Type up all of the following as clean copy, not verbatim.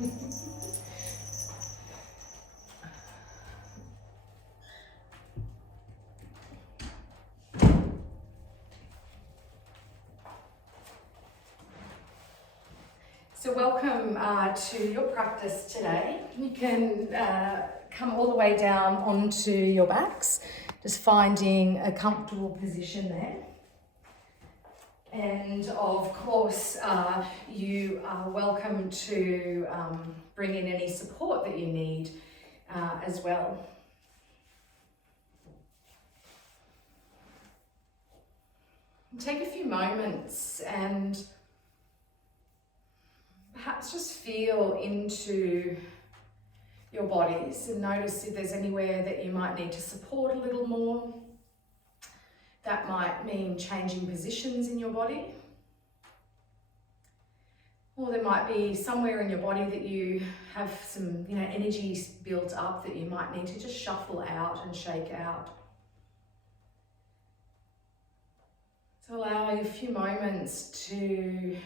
So welcome to your practice today. You can come all the way down onto your backs, just finding a comfortable position there. And of course, you are welcome to bring in any support that you need as well. Take a few moments and perhaps just feel into your bodies and notice if there's anywhere that you might need to support a little more. That might mean changing positions in your body. Or there might be somewhere in your body that you have some, energy built up that you might need to just shuffle out and shake out. So allowing a few moments to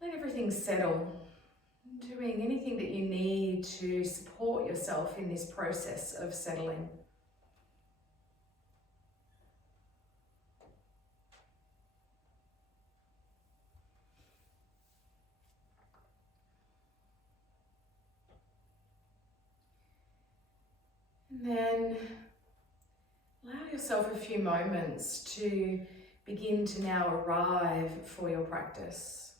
let everything settle, doing anything that you need to support yourself in this process of settling. And then allow yourself a few moments to begin to now arrive for your practice.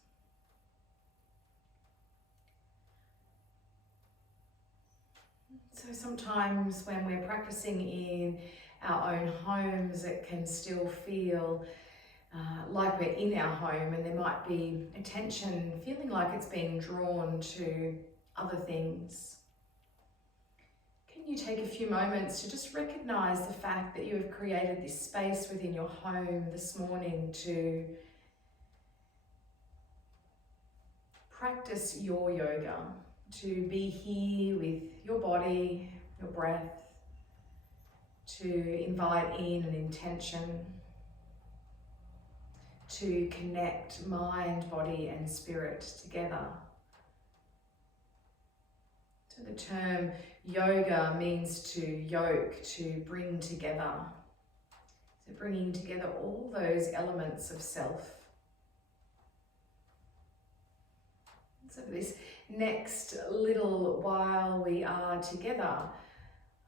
So sometimes when we're practicing in our own homes, it can still feel like we're in our home, and there might be attention feeling like it's being drawn to other things. Can you take a few moments to just recognize the fact that you have created this space within your home this morning to practice your yoga, to be here with your body, your breath, to invite in an intention, to connect mind, body and spirit together. So the term yoga means to yoke, to bring together. So bringing together all those elements of self. So for this next little while we are together,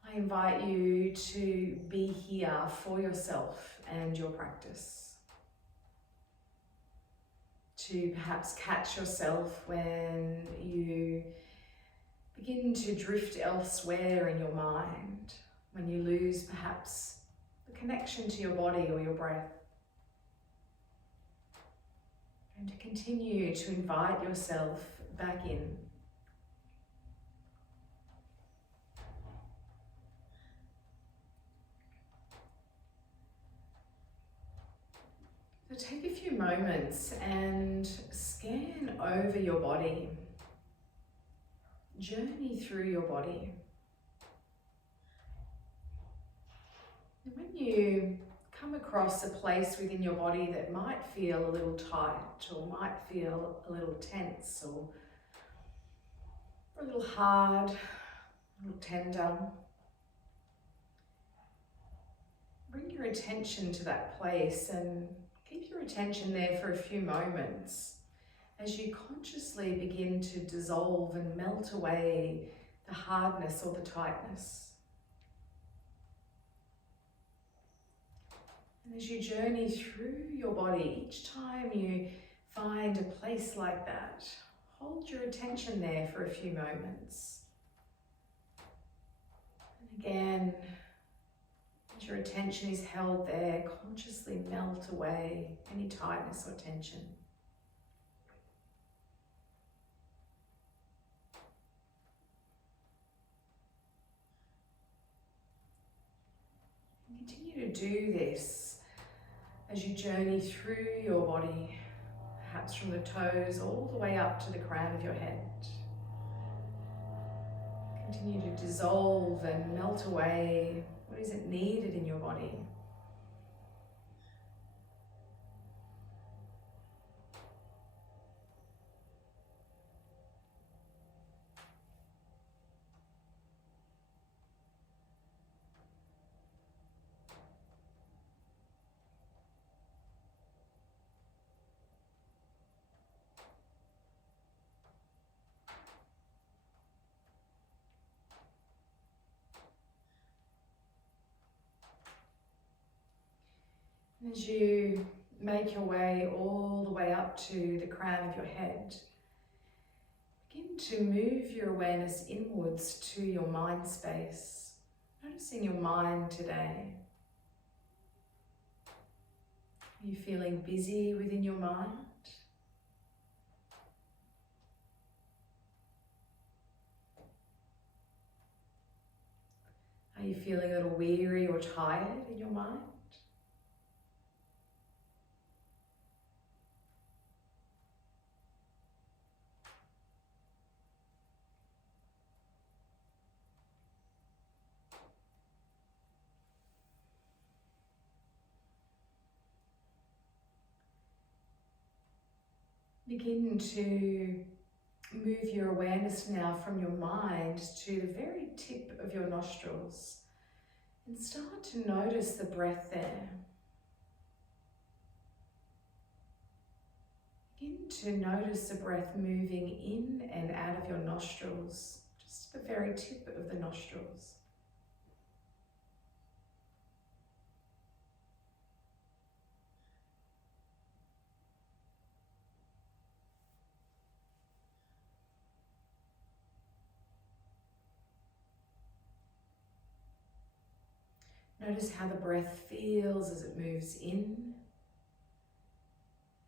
I invite you to be here for yourself and your practice. To perhaps catch yourself when you begin to drift elsewhere in your mind, when you lose perhaps the connection to your body or your breath. And to continue to invite yourself back in. So take a few moments and scan over your body. Journey through your body. And when you come across a place within your body that might feel a little tight or might feel a little tense or a little hard, a little tender, bring your attention to that place and keep your attention there for a few moments as you consciously begin to dissolve and melt away the hardness or the tightness. And as you journey through your body, each time you find a place like that, hold your attention there for a few moments. And again, as your attention is held there, consciously melt away any tightness or tension. And continue to do this as you journey through your body, perhaps from the toes all the way up to the crown of your head. Continue to dissolve and melt away what isn't needed in your body. As you make your way all the way up to the crown of your head, begin to move your awareness inwards to your mind space, noticing your mind today. Are you feeling busy within your mind? Are you feeling a little weary or tired in your mind? Begin to move your awareness now from your mind to the very tip of your nostrils and start to notice the breath there. Begin to notice the breath moving in and out of your nostrils, just the very tip of the nostrils. Notice how the breath feels as it moves in,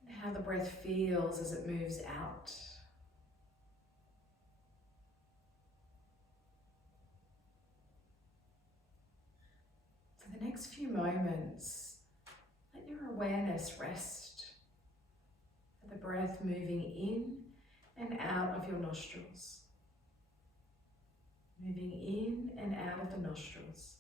and how the breath feels as it moves out. For the next few moments, let your awareness rest at the breath moving in and out of your nostrils. Moving in and out of the nostrils.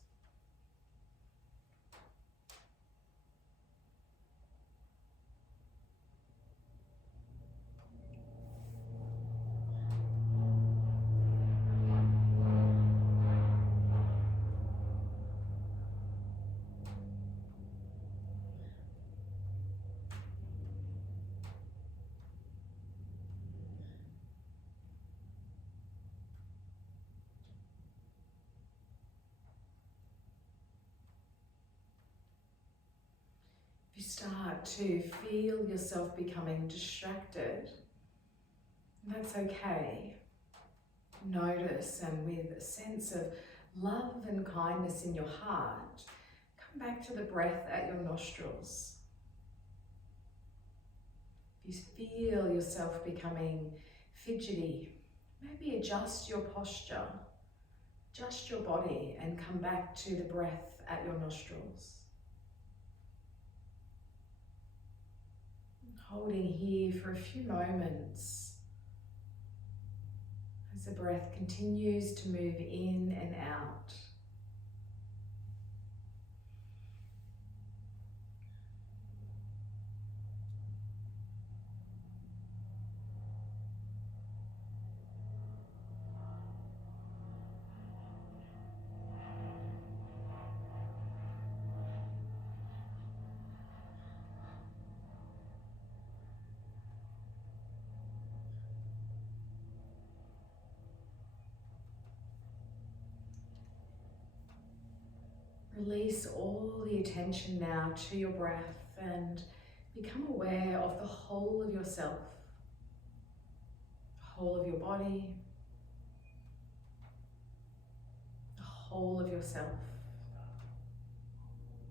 You start to feel yourself becoming distracted, that's okay. Notice, and with a sense of love and kindness in your heart, come back to the breath at your nostrils. If you feel yourself becoming fidgety, maybe adjust your posture, adjust your body, and come back to the breath at your nostrils. Holding here for a few moments as the breath continues to move in and out. Release all the attention now to your breath and become aware of the whole of yourself, the whole of your body, the whole of yourself,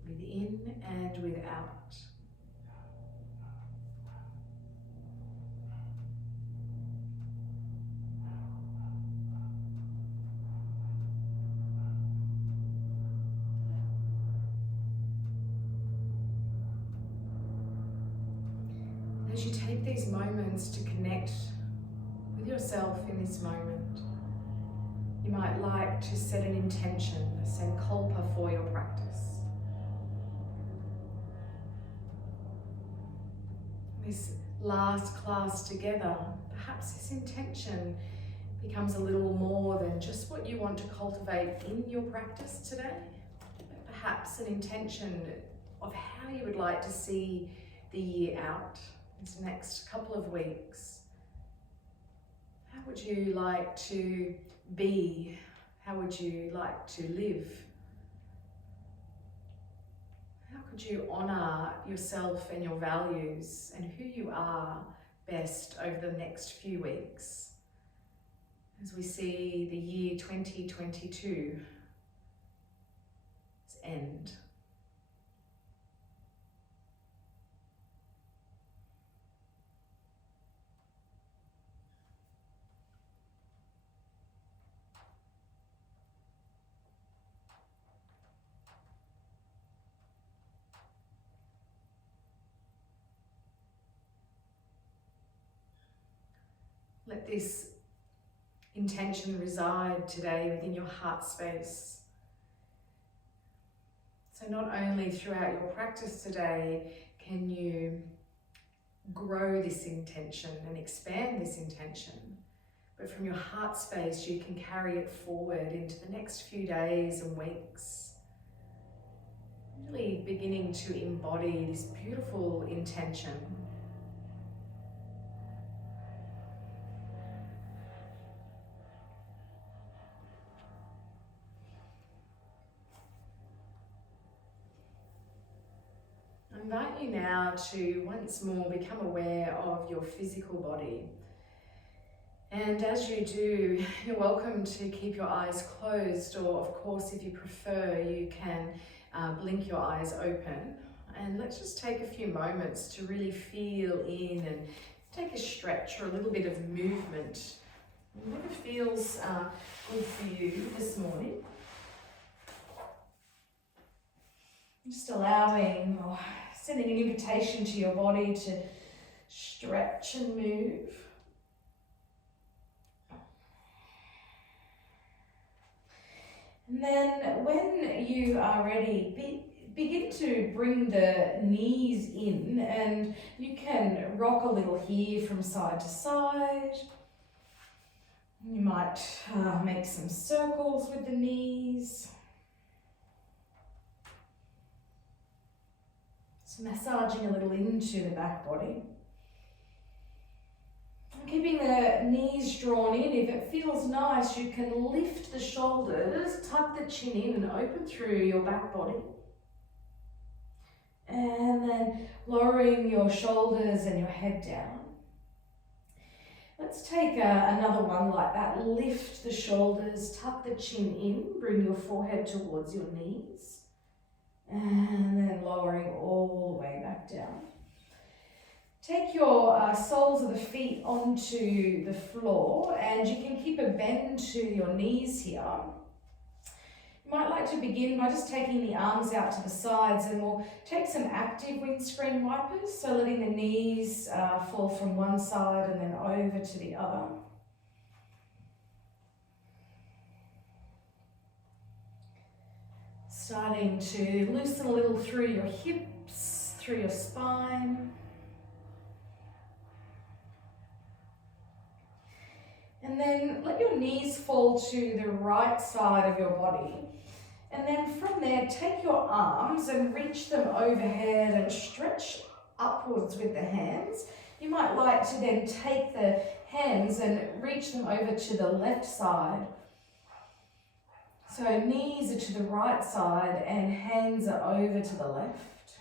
within and without. As you take these moments to connect with yourself in this moment, you might like to set an intention, a sankalpa for your practice. This last class together, perhaps this intention becomes a little more than just what you want to cultivate in your practice today, but perhaps an intention of how you would like to see the year out, this next couple of weeks. How would you like to be? How would you like to live? How could you honour yourself and your values and who you are best over the next few weeks as we see the year 2022 end? Let this intention reside today within your heart space. So not only throughout your practice today can you grow this intention and expand this intention, but from your heart space you can carry it forward into the next few days and weeks. Really beginning to embody this beautiful intention. I invite you now to once more become aware of your physical body. And as you do, you're welcome to keep your eyes closed, or of course, if you prefer, you can blink your eyes open. And let's just take a few moments to really feel in and take a stretch or a little bit of movement. Whatever feels good for you this morning. Just allowing or sending an invitation to your body to stretch and move. And then when you are ready, begin to bring the knees in, and you can rock a little here from side to side. You might make some circles with the knees. So massaging a little into the back body. Keeping the knees drawn in. If it feels nice, you can lift the shoulders, tuck the chin in and open through your back body. And then lowering your shoulders and your head down. Let's take another one like that. Lift the shoulders, tuck the chin in, bring your forehead towards your knees. And then lowering all the way back down. Take your soles of the feet onto the floor, and you can keep a bend to your knees here. You might like to begin by just taking the arms out to the sides, and we'll take some active windscreen wipers, so letting the knees fall from one side and then over to the other. Starting to loosen a little through your hips, through your spine. And then let your knees fall to the right side of your body. And then from there, take your arms and reach them overhead and stretch upwards with the hands. You might like to then take the hands and reach them over to the left side. So knees are to the right side and hands are over to the left.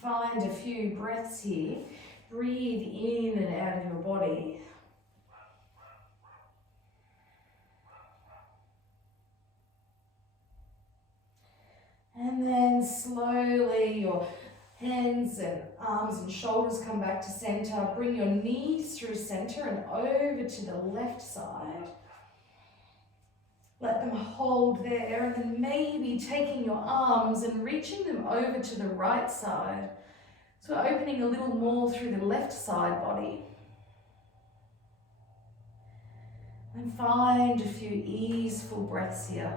Find a few breaths here. Breathe in and out of your body. And then slowly your hands and arms and shoulders come back to center. Bring your knees through center and over to the left side. Let them hold there, and then maybe taking your arms and reaching them over to the right side. So opening a little more through the left side body. And find a few easeful breaths here.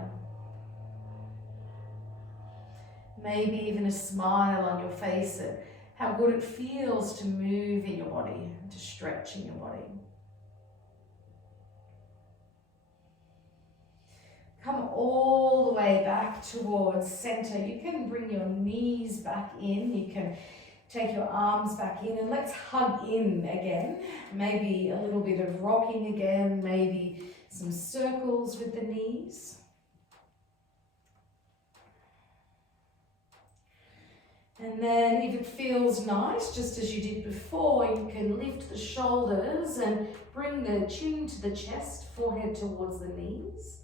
Maybe even a smile on your face at how good it feels to move in your body, to stretch in your body. Come all the way back towards center. You can bring your knees back in. You can take your arms back in, and let's hug in again. Maybe a little bit of rocking again, maybe some circles with the knees. And then if it feels nice, just as you did before, you can lift the shoulders and bring the chin to the chest, forehead towards the knees.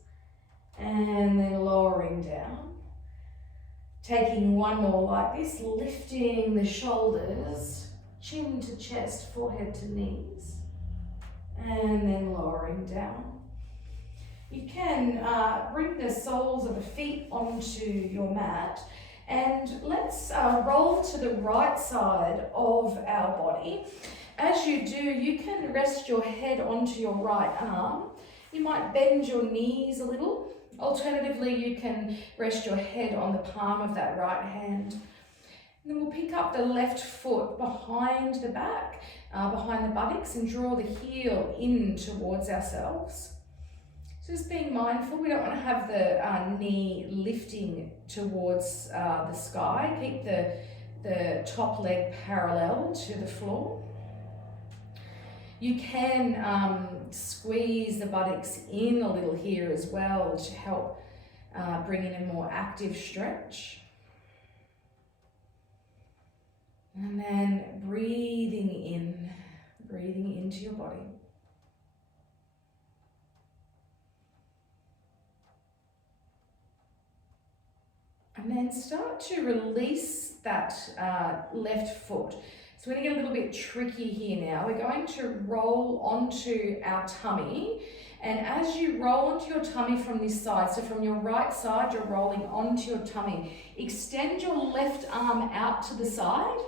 And then lowering down. Taking one more like this, lifting the shoulders, chin to chest, forehead to knees. And then lowering down. You can bring the soles of the feet onto your mat. And let's roll to the right side of our body. As you do, you can rest your head onto your right arm. You might bend your knees a little. Alternatively, you can rest your head on the palm of that right hand. And then we'll pick up the left foot behind the back, behind the buttocks, and draw the heel in towards ourselves. Just being mindful, we don't want to have the knee lifting towards the sky. Keep the top leg parallel to the floor. You can squeeze the buttocks in a little here as well to help bring in a more active stretch. And then breathing into your body. And then start to release that left foot. So we're going to get a little bit tricky here now. We're going to roll onto our tummy. And as you roll onto your tummy from this side, so from your right side, you're rolling onto your tummy. Extend your left arm out to the side.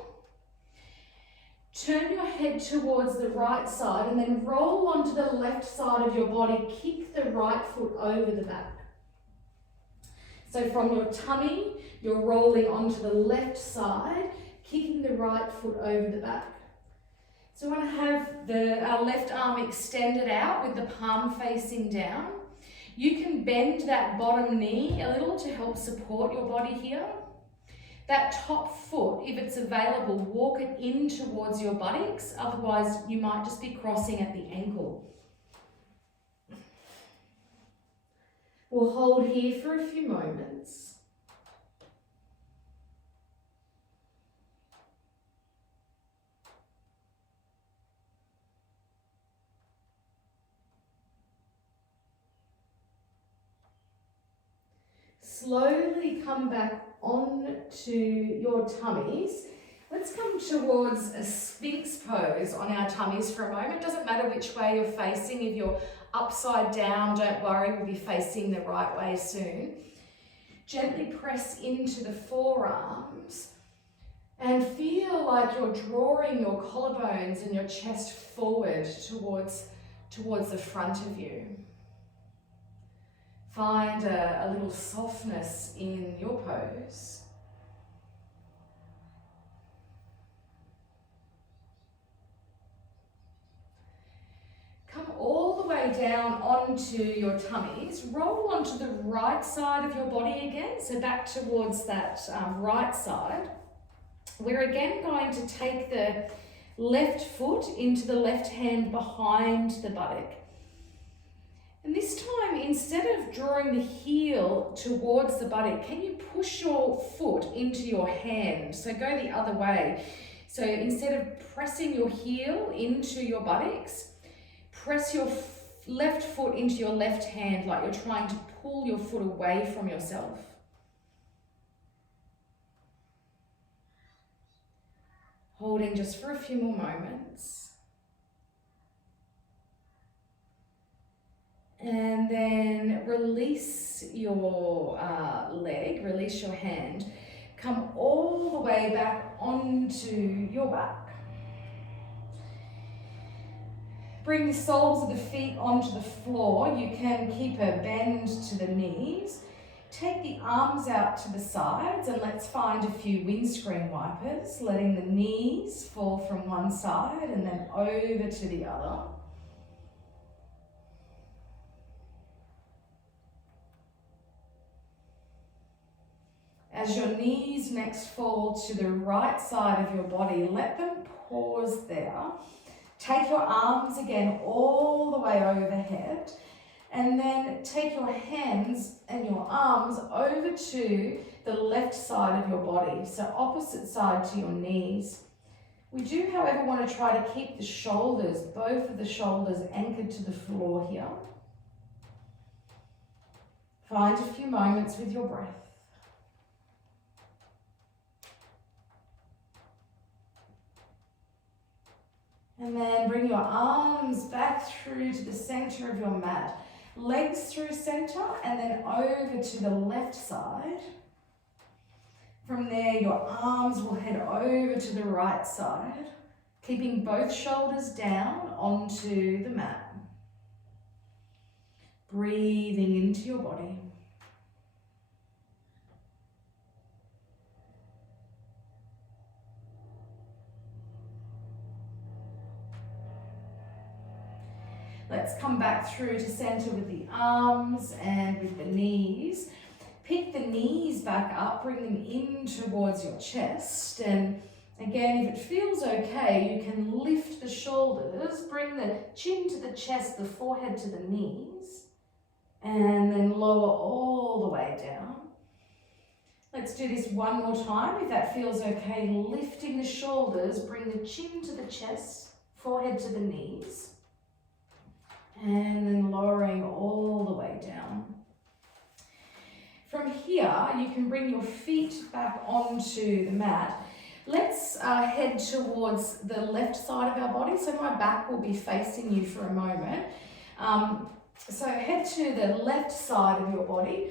Turn your head towards the right side and then roll onto the left side of your body. Kick the right foot over the back. So from your tummy, you're rolling onto the left side, kicking the right foot over the back. So we want to have our left arm extended out with the palm facing down. You can bend that bottom knee a little to help support your body here. That top foot, if it's available, walk it in towards your buttocks. Otherwise, you might just be crossing at the ankle. We'll hold here for a few moments. Slowly come back onto your tummies. Let's come towards a Sphinx pose on our tummies for a moment. Doesn't matter which way you're facing. If you're upside down, don't worry, we'll be facing the right way soon. Gently press into the forearms and feel like you're drawing your collarbones and your chest forward towards the front of you. Find a little softness in your pose. Come all the way down onto your tummies. Roll onto the right side of your body again, so back towards that right side. We're again going to take the left foot into the left hand behind the buttock. And this time, instead of drawing the heel towards the buttock, can you push your foot into your hand? So go the other way. So instead of pressing your heel into your buttocks, press your left foot into your left hand like you're trying to pull your foot away from yourself. Holding just for a few more moments. And then release your leg, release your hand. Come all the way back onto your back. Bring the soles of the feet onto the floor. You can keep a bend to the knees. Take the arms out to the sides and let's find a few windscreen wipers, letting the knees fall from one side and then over to the other. As your knees next fall to the right side of your body, let them pause there. Take your arms again all the way overhead And then take your hands and your arms over to the left side of your body, so opposite side to your knees. We do, however, want to try to keep the shoulders, both of the shoulders, anchored to the floor here. Find a few moments with your breath. And then bring your arms back through to the center of your mat. Legs through center and then over to the left side. From there, your arms will head over to the right side, keeping both shoulders down onto the mat. Breathing into your body. Let's come back through to center with the arms and with the knees. Pick the knees back up, bring them in towards your chest. And again, if it feels okay, you can lift the shoulders, bring the chin to the chest, the forehead to the knees, and then lower all the way down. Let's do this one more time. If that feels okay, lifting the shoulders, bring the chin to the chest, forehead to the knees. And then lowering all the way down. From here, you can bring your feet back onto the mat. Let's head towards the left side of our body. So my back will be facing you for a moment. So head to the left side of your body.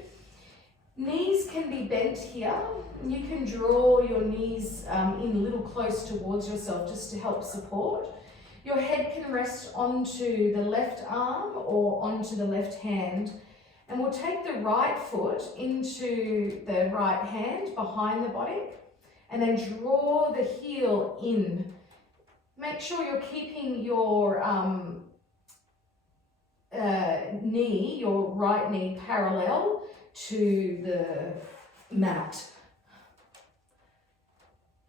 Knees can be bent here. You can draw your knees in a little close towards yourself just to help support. Your head can rest onto the left arm or onto the left hand. And we'll take the right foot into the right hand behind the body and then draw the heel in. Make sure you're keeping your knee, your right knee, parallel to the mat.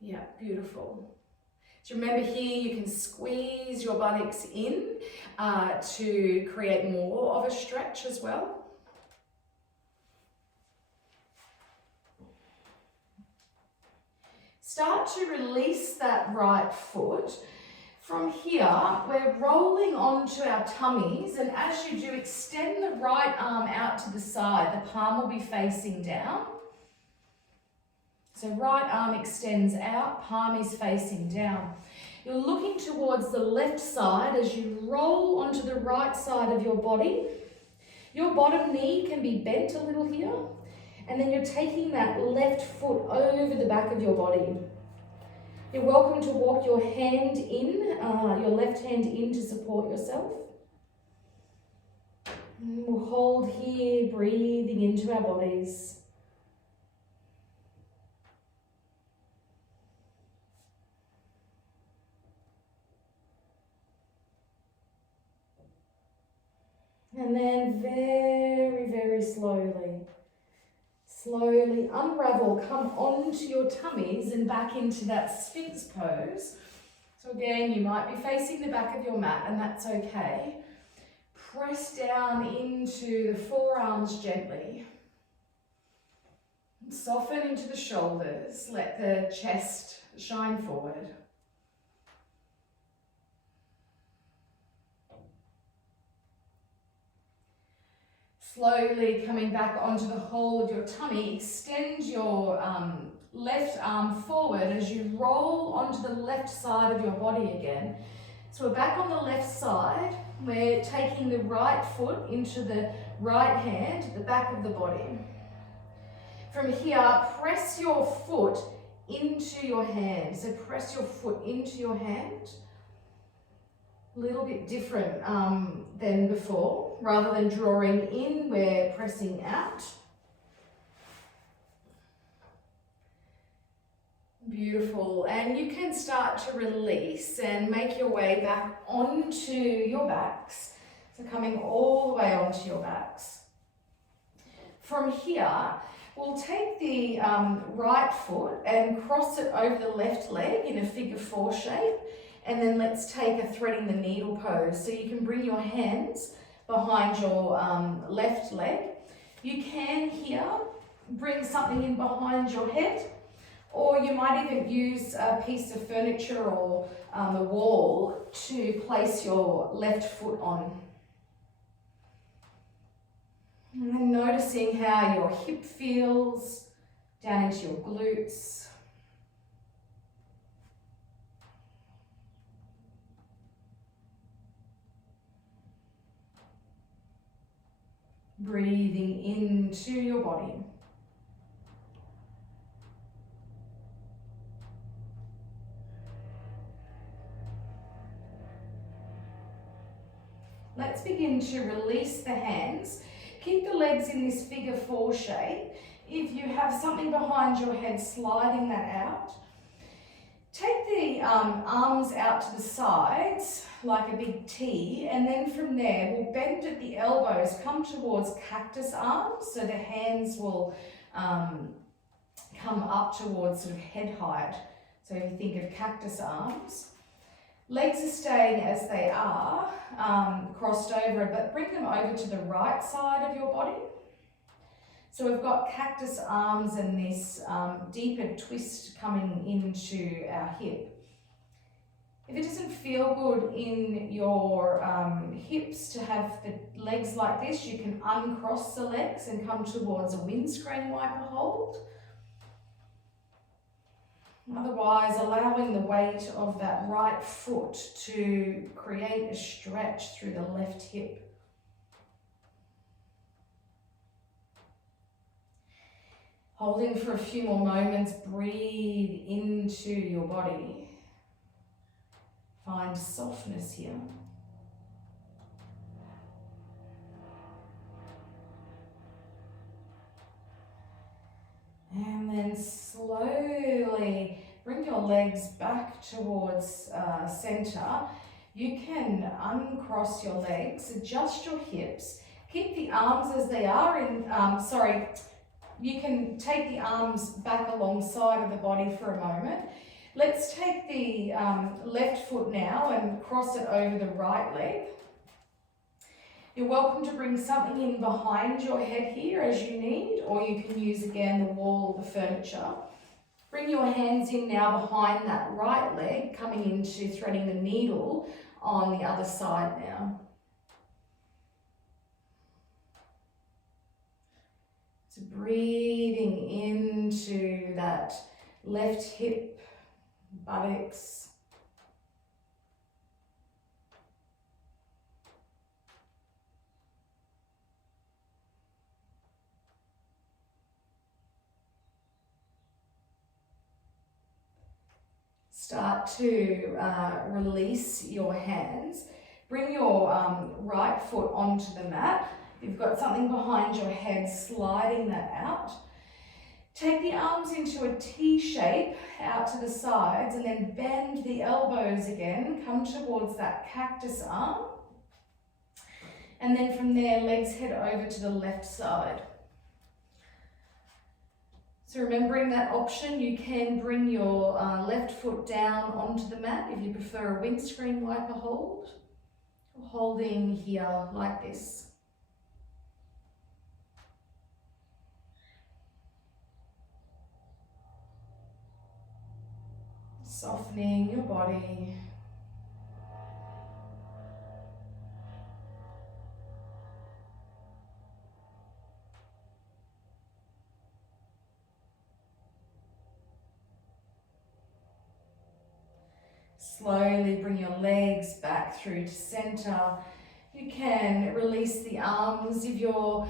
Yeah, beautiful. So remember here, you can squeeze your buttocks in to create more of a stretch as well. Start to release that right foot. From here, we're rolling onto our tummies, and as you do, extend the right arm out to the side. The palm will be facing down. So right arm extends out, palm is facing down. You're looking towards the left side as you roll onto the right side of your body. Your bottom knee can be bent a little here, and then you're taking that left foot over the back of your body. You're welcome to walk your hand in, your left hand in to support yourself. And we'll hold here, breathing into our bodies. And then very, very slowly unravel, come onto your tummies and back into that Sphinx pose. So again, you might be facing the back of your mat, and that's okay. Press down into the forearms gently. Soften into the shoulders, let the chest shine forward. Slowly coming back onto the whole of your tummy, extend your left arm forward as you roll onto the left side of your body again. So we're back on the left side. We're taking the right foot into the right hand at the back of the body. From here, press your foot into your hand. So press your foot into your hand. A little bit different than before. Rather than drawing in, we're pressing out. Beautiful. And you can start to release and make your way back onto your backs. So coming all the way onto your backs. From here, we'll take the right foot and cross it over the left leg in a figure 4 shape. And then let's take a threading the needle pose. So you can bring your hands behind your left leg. You can here bring something in behind your head, or you might even use a piece of furniture or the wall to place your left foot on. And then noticing how your hip feels down into your glutes. Breathing into your body. Let's begin to release the hands. Keep the legs in this figure 4 shape. If you have something behind your head, sliding that out. Take the arms out to the sides like a big T, and then from there we'll bend at the elbows, come towards cactus arms, so the hands will come up towards sort of head height. So if you think of cactus arms. Legs are staying as they are, crossed over, but bring them over to the right side of your body. So we've got cactus arms and this deeper twist coming into our hip. If it doesn't feel good in your hips to have the legs like this, you can uncross the legs and come towards a windscreen wiper hold. Otherwise, allowing the weight of that right foot to create a stretch through the left hip. Holding for a few more moments, breathe into your body. Find softness here. And then slowly bring your legs back towards center. You can uncross your legs, adjust your hips, keep the arms as they are. You can take the arms back alongside of the body for a moment. Let's take the left foot now and cross it over the right leg. You're welcome to bring something in behind your head here as you need, or you can use again the wall, the furniture. Bring your hands in now behind that right leg, coming into threading the needle on the other side now. So breathing into that left hip, buttocks. Start to release your hands. Bring your right foot onto the mat. You've got something behind your head, sliding that out. Take the arms into a T shape out to the sides, and then bend the elbows again. Come towards that cactus arm. And then from there, legs head over to the left side. So remembering that option, you can bring your left foot down onto the mat if you prefer a windscreen wiper hold. Holding here like this. Softening your body. Slowly bring your legs back through to center. You can release the arms. If you're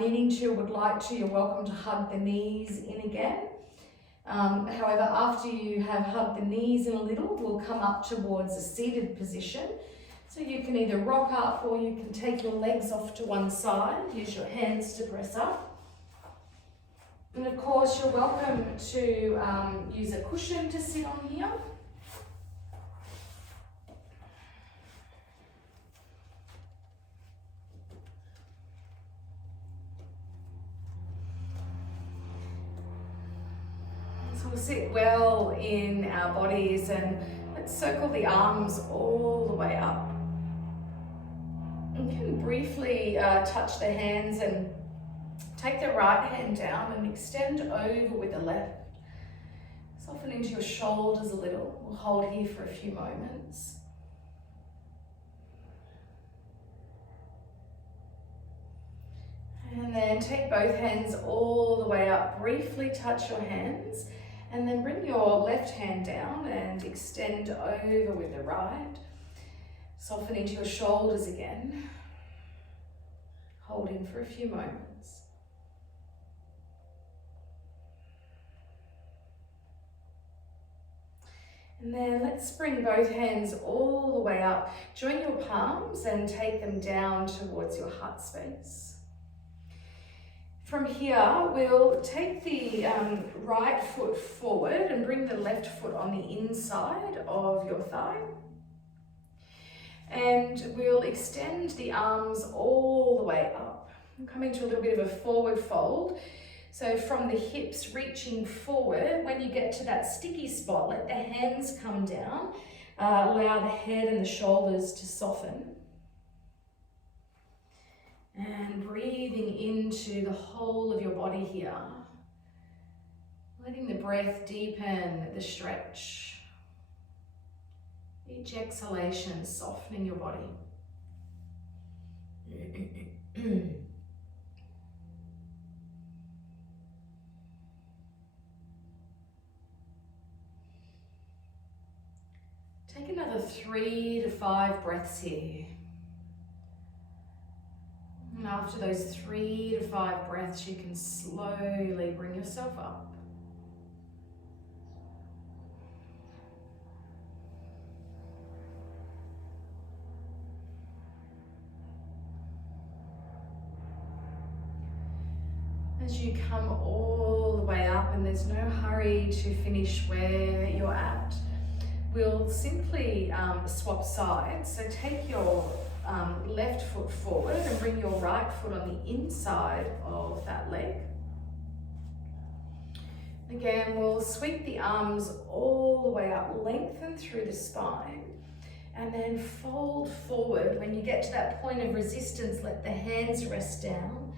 needing to or would like to, you're welcome to hug the knees in again. However, after you have hugged the knees in a little, we'll come up towards a seated position. So you can either rock up or you can take your legs off to one side, use your hands to press up. And of course, you're welcome to use a cushion to sit on here. We'll sit well in our bodies, and let's circle the arms all the way up. You can briefly touch the hands and take the right hand down and extend over with the left. Soften into your shoulders a little. We'll hold here for a few moments. And then take both hands all the way up. Briefly touch your hands and then bring your left hand down and extend over with the right. Soften into your shoulders again. Holding for a few moments. And then let's bring both hands all the way up. Join your palms and take them down towards your heart space. From here, we'll take the right foot forward and bring the left foot on the inside of your thigh. And we'll extend the arms all the way up. Come into a little bit of a forward fold. So from the hips reaching forward, when you get to that sticky spot, let the hands come down. Allow the head and the shoulders to soften. And breathing into the whole of your body here. Letting the breath deepen the stretch. Each exhalation softening your body. Take another 3 to 5 breaths here. And after those 3 to 5 breaths, you can slowly bring yourself up. As you come all the way up, and there's no hurry to finish where you're at, we'll simply swap sides. So take your left foot forward and bring your right foot on the inside of that leg. Again, we'll sweep the arms all the way up, lengthen through the spine, and then fold forward. When you get to that point of resistance, let the hands rest down.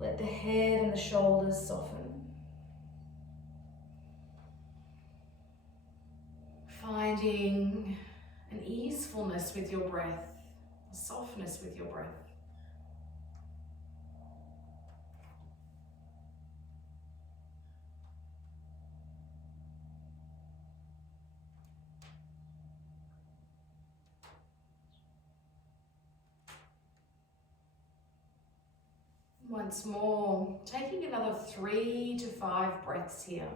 Let the head and the shoulders soften. Finding an easefulness with your breath, a softness with your breath. Once more, taking another 3 to 5 breaths here.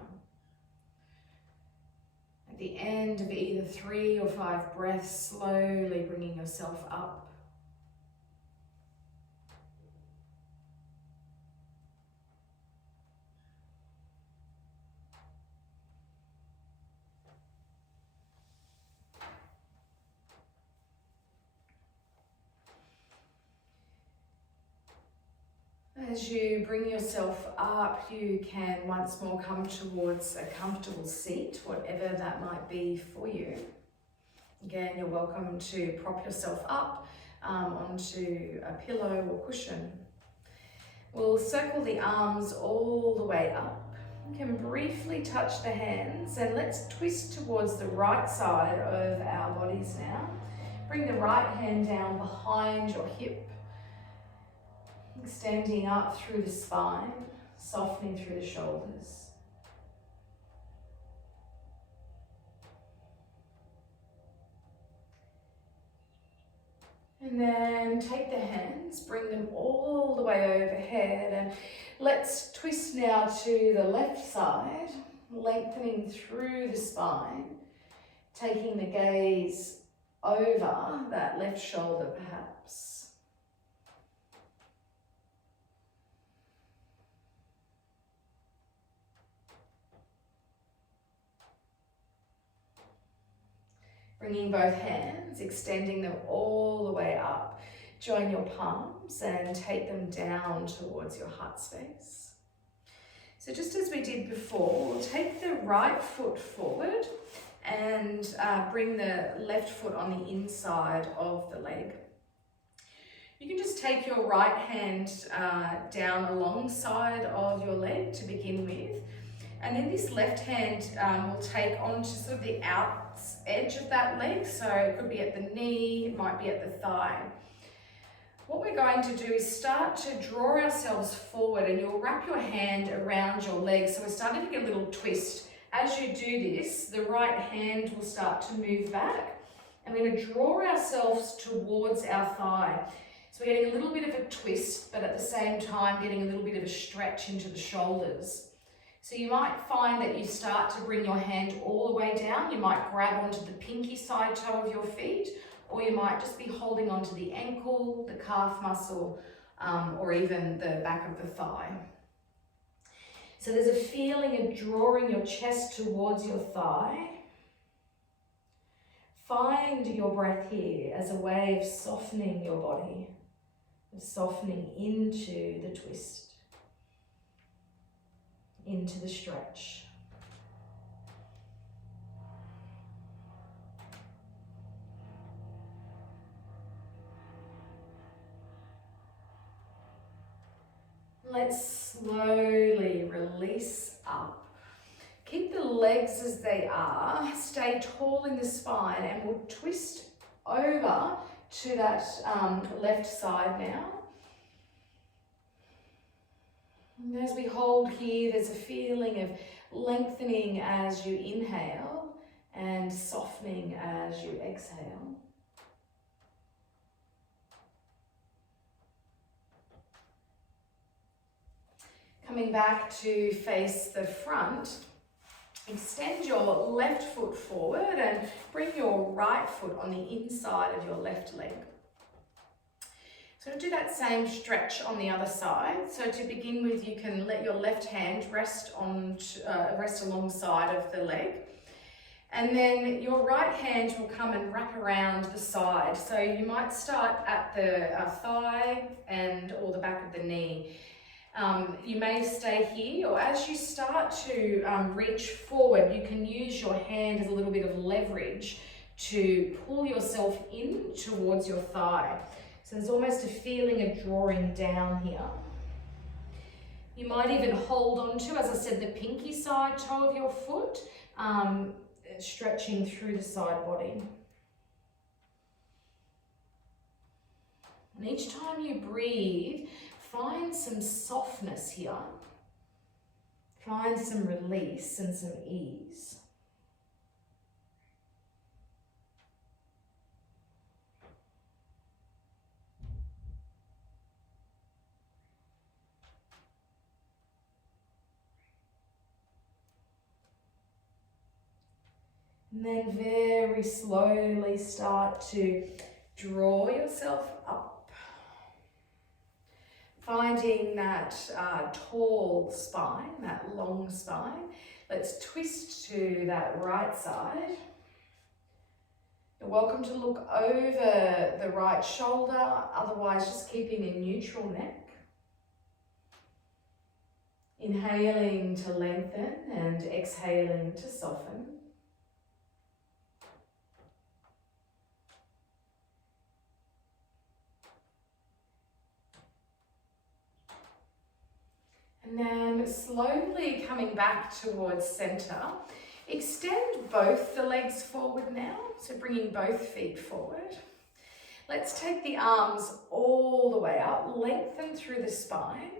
At the end of either 3 or 5 breaths, slowly bringing yourself up. As you bring yourself up, you can once more come towards a comfortable seat, whatever that might be for you. Again, you're welcome to prop yourself up onto a pillow or cushion. We'll circle the arms all the way up. You can briefly touch the hands, and let's twist towards the right side of our bodies now. Bring the right hand down behind your hip. Extending up through the spine, softening through the shoulders. And then take the hands, bring them all the way overhead, and let's twist now to the left side, lengthening through the spine, taking the gaze over that left shoulder perhaps. Bringing both hands, extending them all the way up. Join your palms and take them down towards your heart space. So just as we did before, we'll take the right foot forward and bring the left foot on the inside of the leg. You can just take your right hand down alongside of your leg to begin with. And then this left hand will take onto sort of the edge of that leg. So it could be at the knee, it might be at the thigh. What we're going to do is start to draw ourselves forward, and you'll wrap your hand around your leg. So we're starting to get a little twist. As you do this, the right hand will start to move back, and we're going to draw ourselves towards our thigh. So we're getting a little bit of a twist, but at the same time getting a little bit of a stretch into the shoulders. So you might find that you start to bring your hand all the way down. You might grab onto the pinky side toe of your feet, or you might just be holding onto the ankle, the calf muscle, or even the back of the thigh. So there's a feeling of drawing your chest towards your thigh. Find your breath here as a way of softening your body, of softening into the twist, into the stretch. Let's slowly release up. Keep the legs as they are. Stay tall in the spine, and we'll twist over to that left side now. And as we hold here, there's a feeling of lengthening as you inhale and softening as you exhale. Coming back to face the front, extend your left foot forward and bring your right foot on the inside of your left leg. So do that same stretch on the other side. So to begin with, you can let your left hand rest alongside of the leg. And then your right hand will come and wrap around the side. So you might start at the thigh or the back of the knee. You may stay here, or as you start to reach forward, you can use your hand as a little bit of leverage to pull yourself in towards your thigh. So there's almost a feeling of drawing down here. You might even hold on to, as I said, the pinky side toe of your foot, stretching through the side body. And each time you breathe, find some softness here. Find some release and some ease. And then very slowly start to draw yourself up. Finding that tall spine, that long spine. Let's twist to that right side. You're welcome to look over the right shoulder, otherwise just keeping a neutral neck. Inhaling to lengthen and exhaling to soften. And then slowly coming back towards center, extend both the legs forward now, so bringing both feet forward. Let's take the arms all the way up, lengthen through the spine,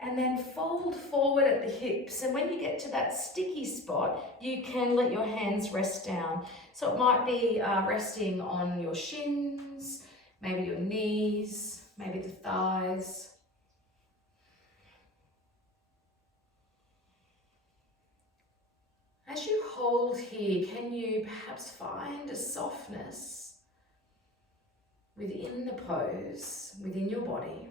and then fold forward at the hips. And when you get to that sticky spot, you can let your hands rest down. So it might be resting on your shins, maybe your knees, maybe the thighs. As you hold here, can you perhaps find a softness within the pose, within your body?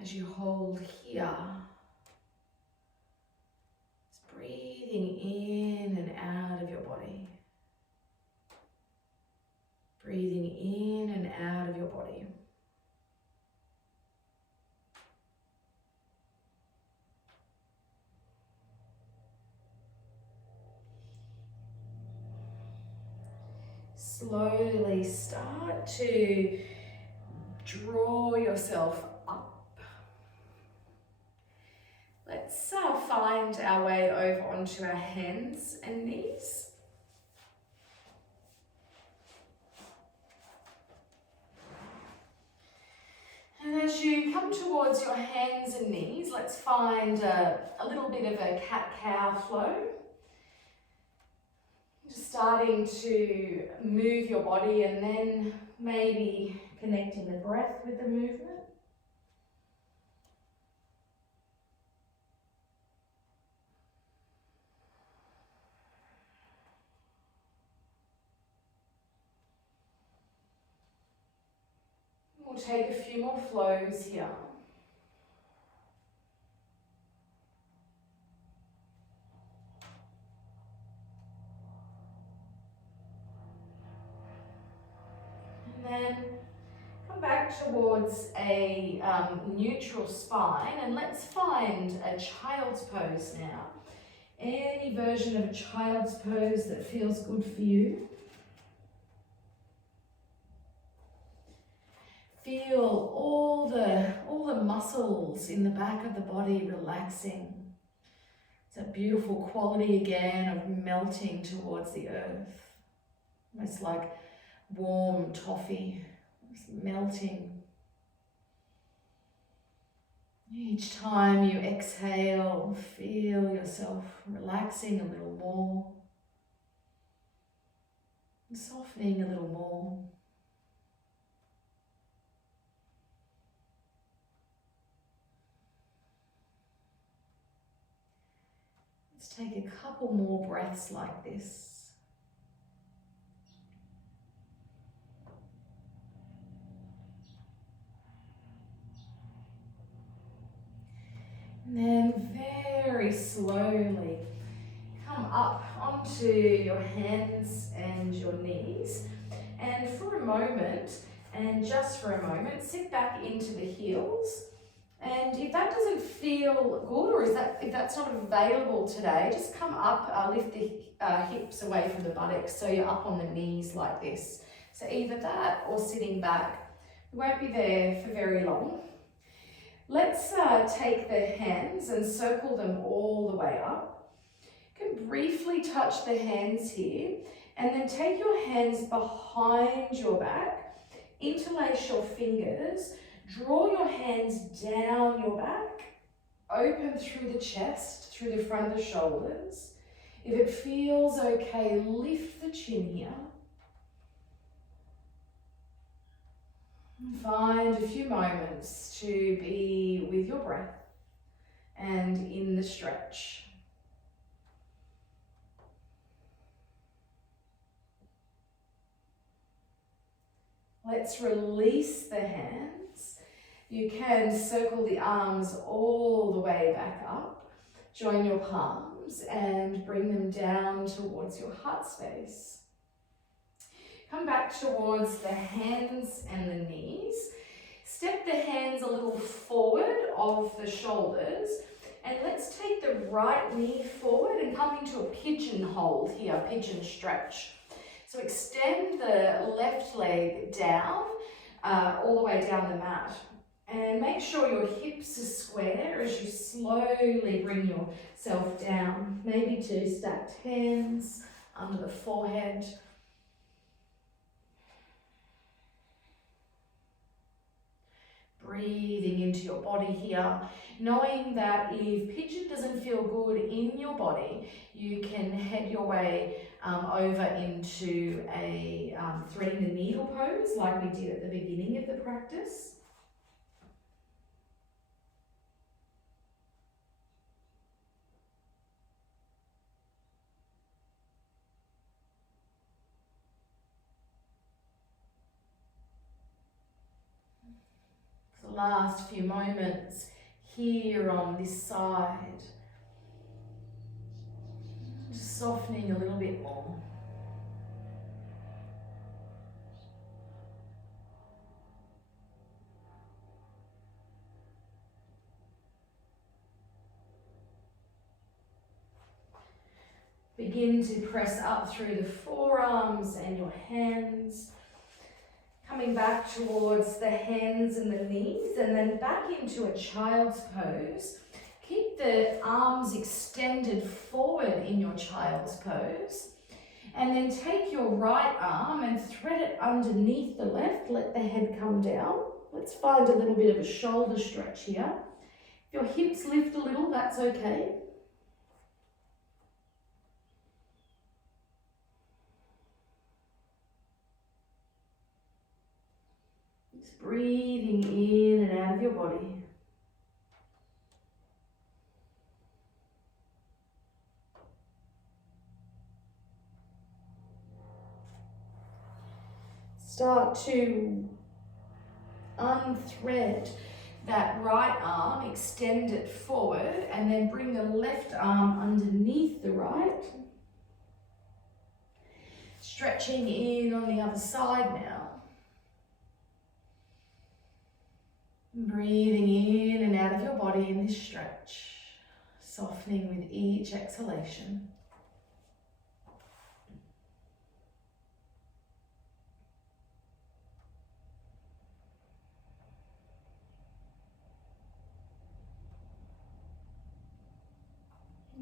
As you hold here, just breathing in and out of your body. Breathing in and out of your body. slowly start to draw yourself up. Let's find our way over onto our hands and knees. And as you come towards your hands and knees, let's find a little bit of a cat-cow flow. Just starting to move your body and then maybe connecting the breath with the movement. We'll take a few more flows here. And then come back towards a neutral spine, and let's find a child's pose now. Any version of a child's pose that feels good for you. Feel all the muscles in the back of the body relaxing. It's a beautiful quality again of melting towards the earth. Almost like warm toffee, just melting. Each time you exhale, feel yourself relaxing a little more, softening a little more. Let's take a couple more breaths like this. And then very slowly come up onto your hands and your knees. And for a moment, and just for a moment, sit back into the heels. And if that doesn't feel good, or if that's not available today, just come up, lift the hips away from the buttocks so you're up on the knees like this. So either that or sitting back. We won't be there for very long. Let's take the hands and circle them all the way up. You can briefly touch the hands here, and then take your hands behind your back, interlace your fingers, draw your hands down your back, open through the chest, through the front of the shoulders. If it feels okay, lift the chin here. Find a few moments to be with your breath and in the stretch. Let's release the hands. You can circle the arms all the way back up. Join your palms and bring them down towards your heart space. Come back towards the hands and the knees. Step the hands a little forward of the shoulders, and let's take the right knee forward and come into a pigeon hold here, pigeon stretch. So extend the left leg down, all the way down the mat. And make sure your hips are square as you slowly bring yourself down. Maybe to stacked hands under the forehead. Breathing into your body here, knowing that if pigeon doesn't feel good in your body, you can head your way over into a threading the needle pose like we did at the beginning of the practice. The last few moments here on this side, just softening a little bit more. Begin to press up through the forearms and your hands. Coming back towards the hands and the knees, and then back into a child's pose. Keep the arms extended forward in your child's pose. And then take your right arm and thread it underneath the left. Let the head come down. Let's find a little bit of a shoulder stretch here. If your hips lift a little, that's okay. Just breathing in and out of your body. Start to unthread that right arm, extend it forward, and then bring the left arm underneath the right. Stretching in on the other side now. Breathing in and out of your body in this stretch, softening with each exhalation.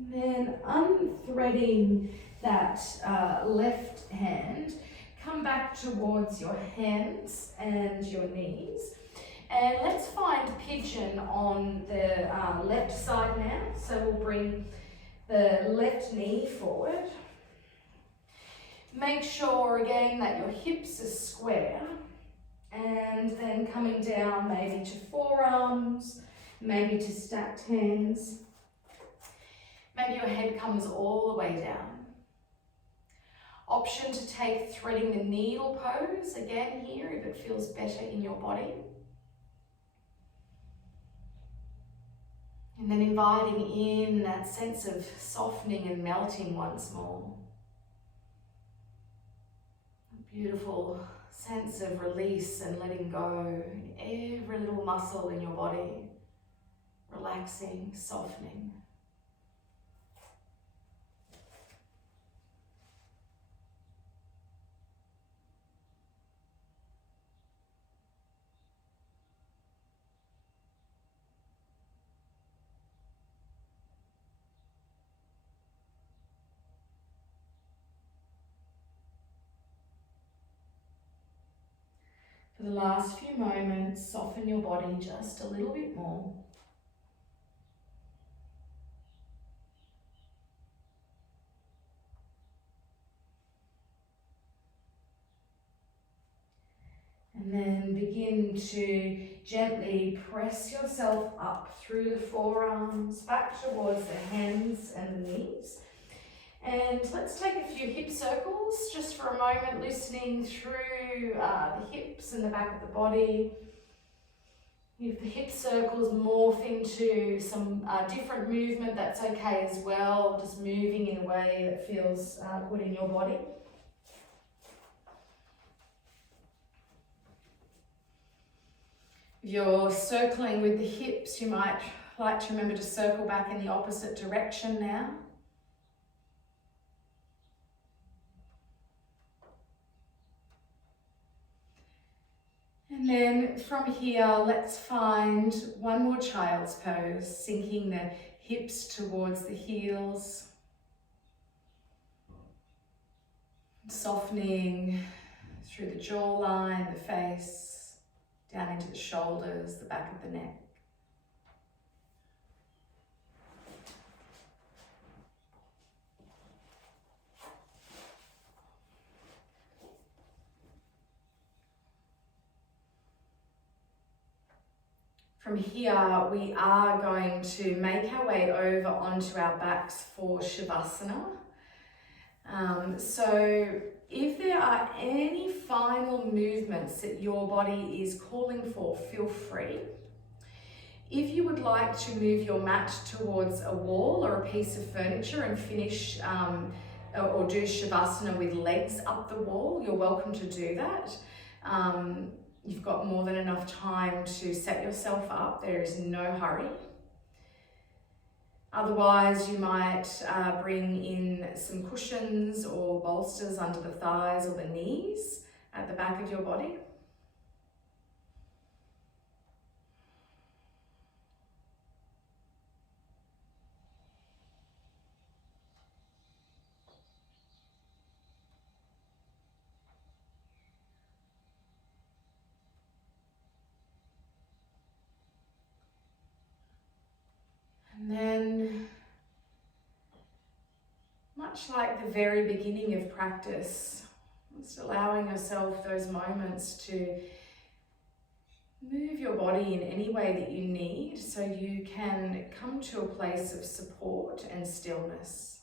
Then unthreading that left hand, come back towards your hands and your knees. And let's find pigeon on the left side now. So we'll bring the left knee forward. Make sure again that your hips are square. And then coming down maybe to forearms, maybe to stacked hands. Maybe your head comes all the way down. Option to take threading the needle pose again here if it feels better in your body. And then inviting in that sense of softening and melting once more. A beautiful sense of release and letting go in every little muscle in your body. Relaxing, softening. For the last few moments, soften your body just a little bit more. And then begin to gently press yourself up through the forearms, back towards the hands and the knees. And let's take a few hip circles just for a moment, listening through the hips and the back of the body. If the hip circles morph into some different movement, that's okay as well, just moving in a way that feels good in your body. If you're circling with the hips, you might like to remember to circle back in the opposite direction now. And then from here, let's find one more child's pose, sinking the hips towards the heels, softening through the jawline, the face, down into the shoulders, the back of the neck. From here, we are going to make our way over onto our backs for Shavasana. So if there are any final movements that your body is calling for, feel free. If you would like to move your mat towards a wall or a piece of furniture and finish or do Shavasana with legs up the wall, you're welcome to do that. You've got more than enough time to set yourself up. There is no hurry. Otherwise, you might bring in some cushions or bolsters under the thighs or the knees at the back of your body. And then, much like the very beginning of practice, just allowing yourself those moments to move your body in any way that you need so you can come to a place of support and stillness.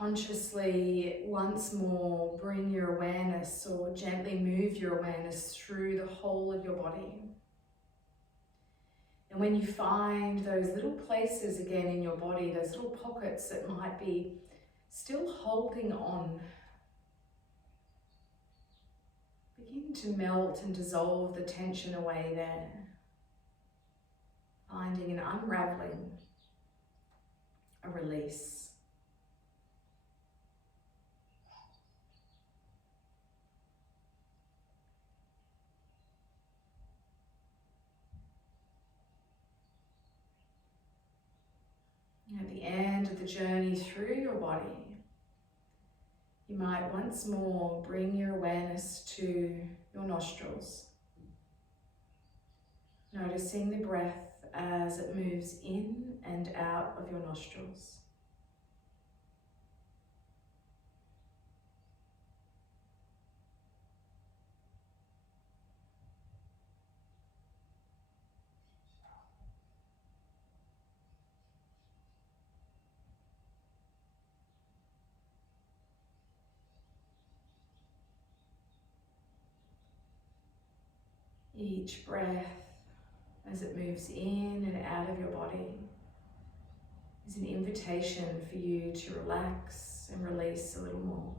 Consciously, once more, bring your awareness or gently move your awareness through the whole of your body. And when you find those little places again in your body, those little pockets that might be still holding on, begin to melt and dissolve the tension away there, finding an unraveling, a release. At the end of the journey through your body, you might once more bring your awareness to your nostrils, noticing the breath as it moves in and out of your nostrils. Each breath, as it moves in and out of your body, is an invitation for you to relax and release a little more.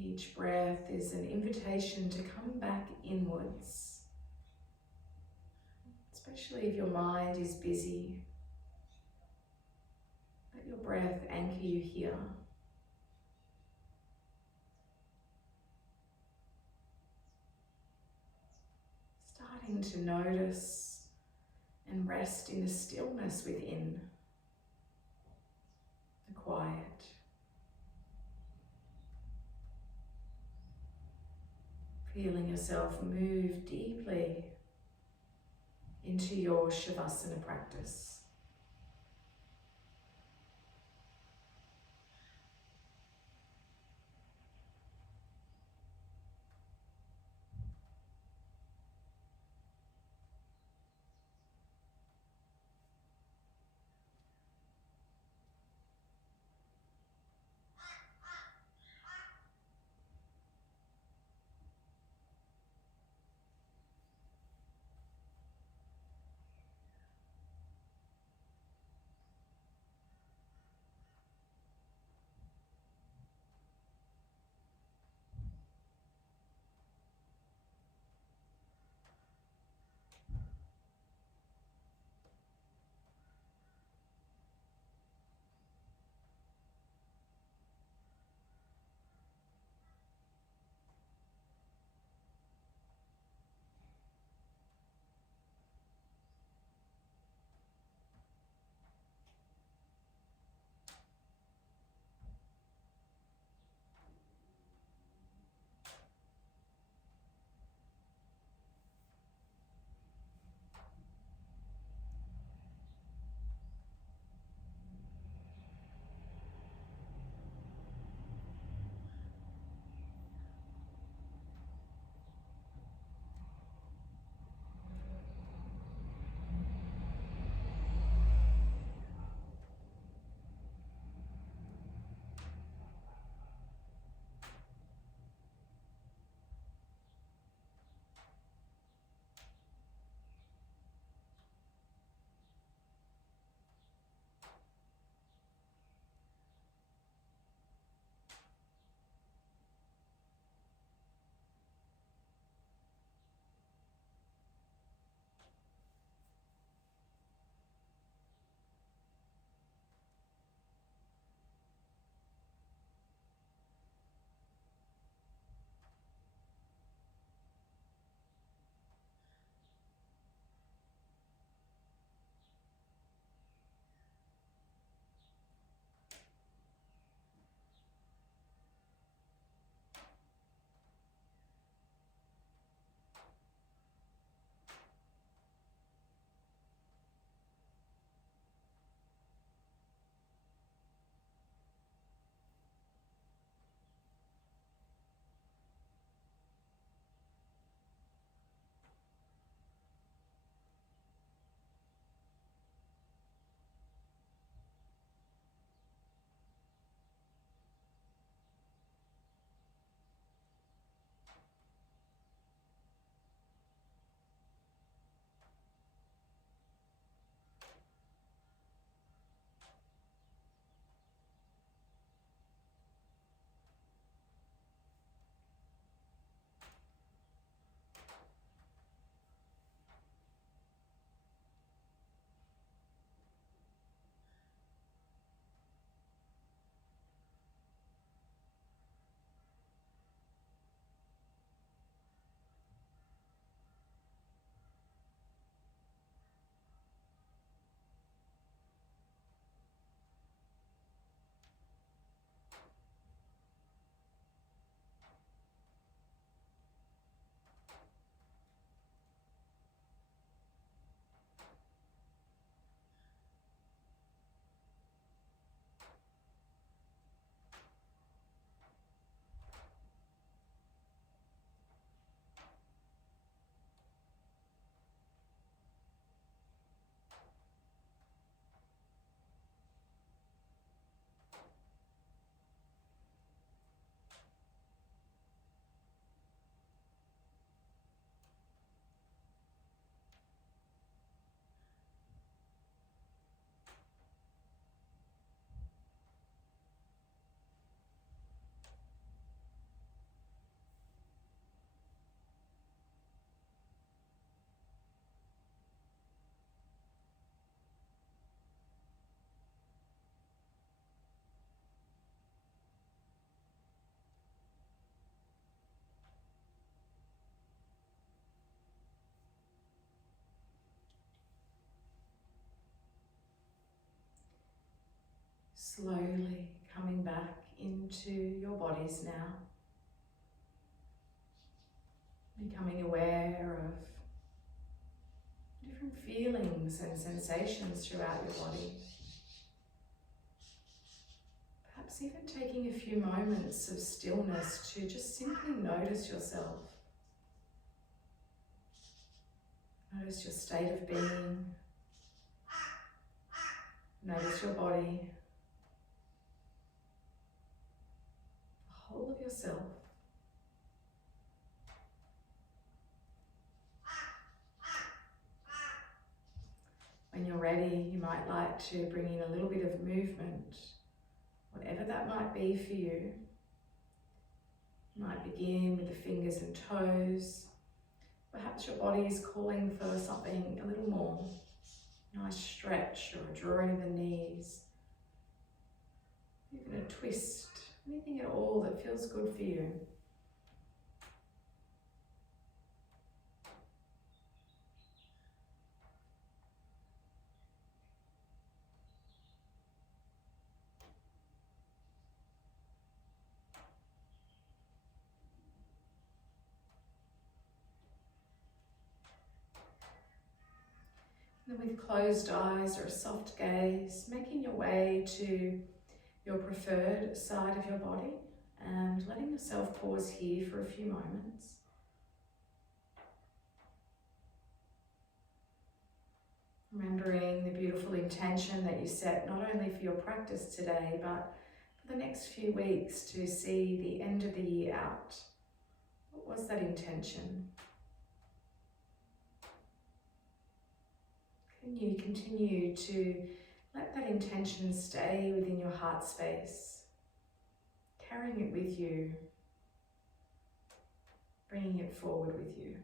Each breath is an invitation to come back inwards, especially if your mind is busy. Let your breath anchor you here. Starting to notice and rest in the stillness within, the quiet. Feeling yourself move deeply into your Shavasana practice. Slowly coming back into your bodies now. Becoming aware of different feelings and sensations throughout your body. Perhaps even taking a few moments of stillness to just simply notice yourself. Notice your state of being. Notice your body. The whole of yourself. When you're ready, you might like to bring in a little bit of movement, whatever that might be for you. You might begin with the fingers and toes. Perhaps your body is calling for something a little more. Nice stretch or a drawing of the knees. Even a twist, anything at all that feels good for you. And with closed eyes or a soft gaze, making your way to your preferred side of your body and letting yourself pause here for a few moments. Remembering the beautiful intention that you set not only for your practice today, but for the next few weeks to see the end of the year out. What was that intention? Can you continue to let that intention stay within your heart space, carrying it with you, bringing it forward with you?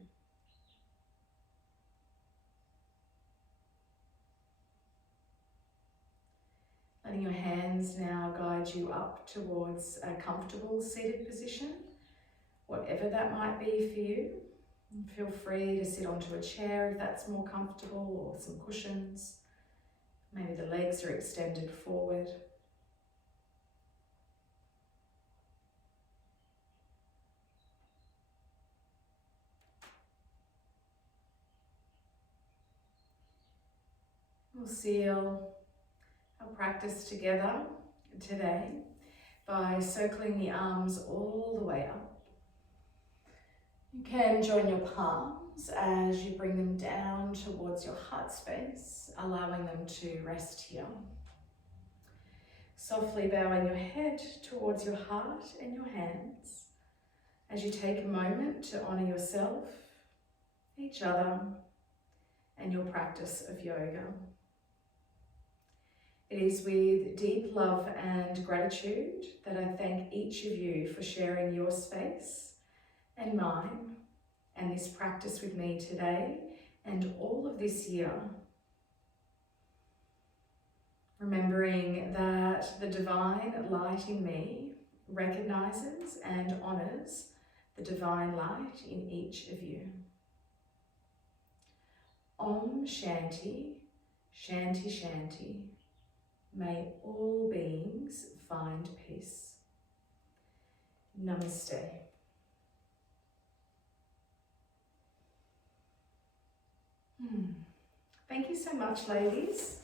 Letting your hands now guide you up towards a comfortable seated position, whatever that might be for you. And feel free to sit onto a chair if that's more comfortable, or some cushions. Maybe the legs are extended forward. We'll seal our practice together today by circling the arms all the way up. You can join your palms as you bring them down towards your heart space, allowing them to rest here. Softly bowing your head towards your heart and your hands as you take a moment to honour yourself, each other, and your practice of yoga. It is with deep love and gratitude that I thank each of you for sharing your space and mine and this practice with me today and all of this year. Remembering that the divine light in me recognises and honours the divine light in each of you. Om Shanti, Shanti Shanti. May all beings find peace. Namaste. Thank you so much, ladies.